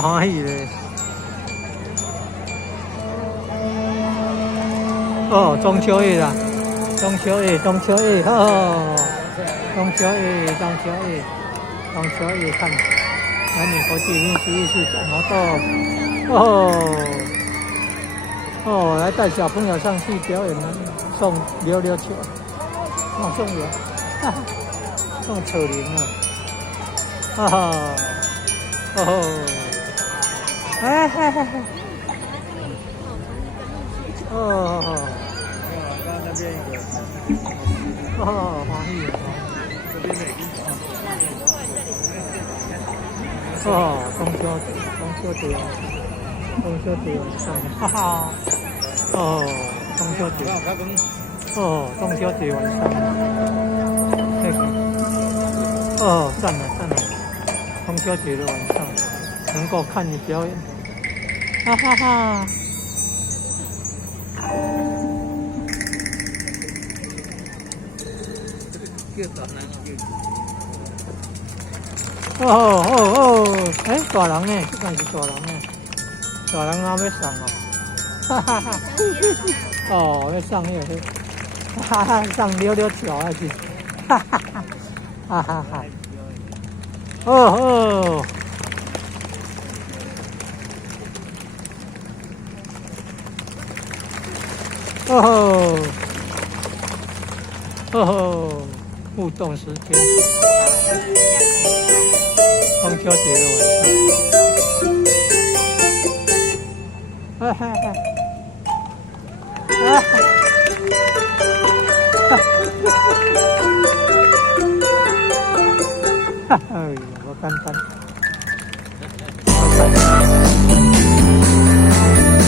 好欢喜嘞！哦，中秋夜啦，中秋夜，中秋夜，哦，中秋夜，中秋夜，中秋夜看南宁国际历史艺术展活动，哦，来带小朋友上去表演呢，送溜溜球，送油，哈哈，送扯铃啊，哈哈，哦。哎嗨嗨嗨！哦，刚那边一个，欢喜啊！这边的已经中秋节，中秋节晚上，哈哈！中秋节，中秋节晚上，赞了！中秋节的晚上。能够看你表演，哈哈哈！哎，大人呢？这敢是大人呢？大人还要上哦，哈哈哈！要上那个，哈哈，上溜溜球还是，哈哈哈！哈哈哈！互动时间，中秋节的晚上，哎呀，我简单，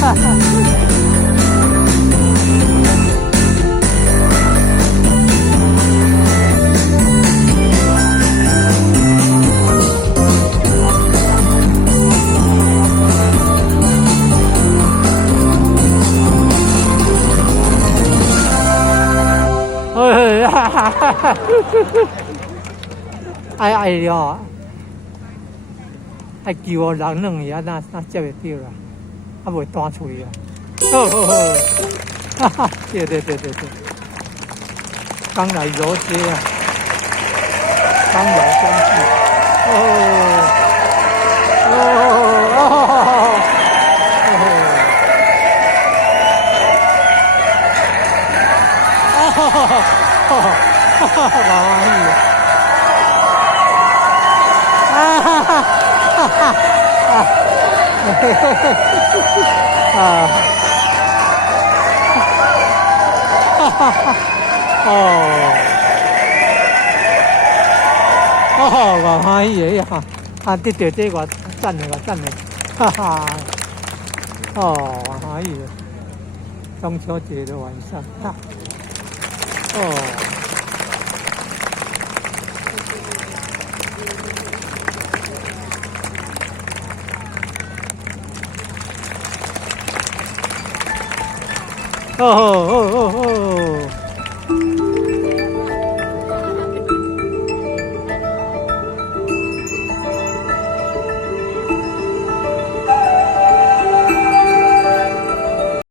哈哈。哎了，爱叫我人两下，那接会到啦，袂弹出去啊！哈哈，对，刚来柔街啊，刚柔相济，欢喜！我欢喜的呀！得到这个赞的，哈哈！我欢喜的，中秋节的晚上，哦，